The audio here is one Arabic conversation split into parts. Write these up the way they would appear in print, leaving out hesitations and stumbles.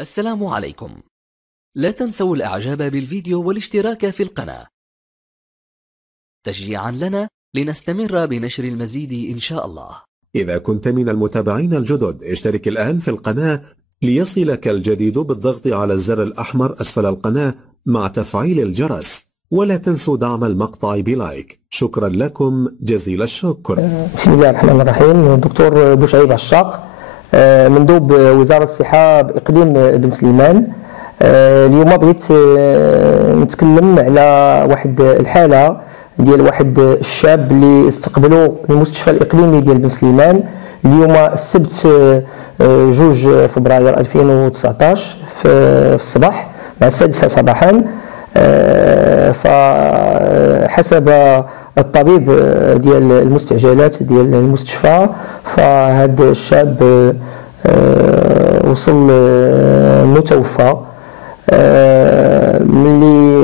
السلام عليكم. لا تنسوا الإعجاب بالفيديو والاشتراك في القناة تشجيعا لنا لنستمر بنشر المزيد إن شاء الله. إذا كنت من المتابعين الجدد اشترك الآن في القناة ليصلك الجديد بالضغط على الزر الأحمر أسفل القناة مع تفعيل الجرس، ولا تنسوا دعم المقطع بلايك. شكرا لكم جزيل الشكر. بسم الله الرحمن الرحيم. دكتور بوشعيب عشاق، مندوب وزارة الصحة بإقليم بن سليمان. اليوم بغيت نتكلم على واحد الحالة ديال واحد الشاب اللي استقبلوا المستشفى الإقليمي ديال بن سليمان اليوم السبت 2 فبراير 2019 في الصباح مع 6 صباحا. فحسب الطبيب ديال المستعجلات ديال المستشفى فهذا الشاب وصل متوفى. ملي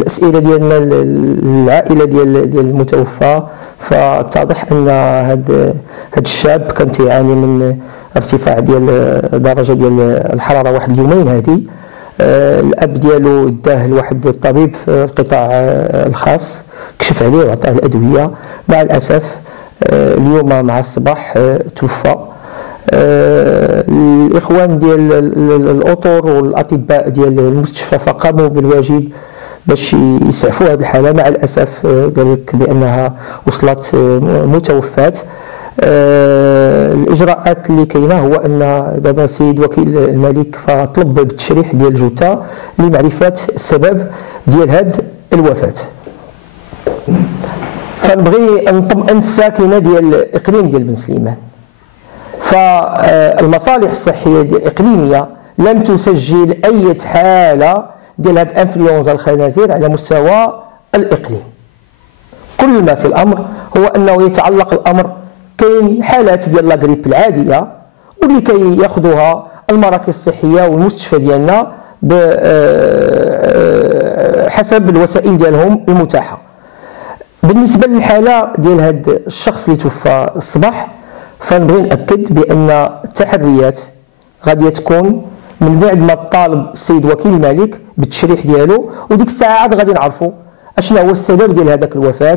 الاسئله ديالنا العائله ديال المتوفى فاتضح ان هذا الشاب كان تيعاني من ارتفاع ديال درجه ديال الحراره واحد اليومين هذه. الاب ديالو داه لواحد الطبيب في القطاع الخاص، كشف عليه وعطاه الادويه. مع الاسف اليوم مع الصباح توفى. الاخوان ديال الاطر والاطباء ديال المستشفى فقاموا بالواجب باش يسعفوا هذه الحاله. مع الاسف قال لك بانها وصلت متوفاه. الاجراءات اللي كاينه هو ان دابا السيد وكيل الملك فطلب بالتشريح ديال الجثه لمعرفه السبب ديال هذه الوفاه. فنبغي نطمئن الساكنه ديال الاقليم ديال بن سليمان. فالمصالح الصحيه الاقليميه لم تسجل اي حاله ديال هاد انفلونزا الخنازير على مستوى الاقليم. كل ما في الامر هو انه يتعلق الامر كاين حالات ديال لاغريب العاديه واللي كياخذوها المراكز الصحيه والمستشفى ديالنا حسب الوسائل ديالهم المتاحه. بالنسبه للحاله ديال هذا الشخص اللي توفى الصباح فنبغي ناكد بان التحريات غادي تكون من بعد ما طالب السيد وكيل الملك بالتشريح ديالو، وديك الساعه عاد غادي نعرفوا اشنو هو السبب ديال هذاك الوفاه.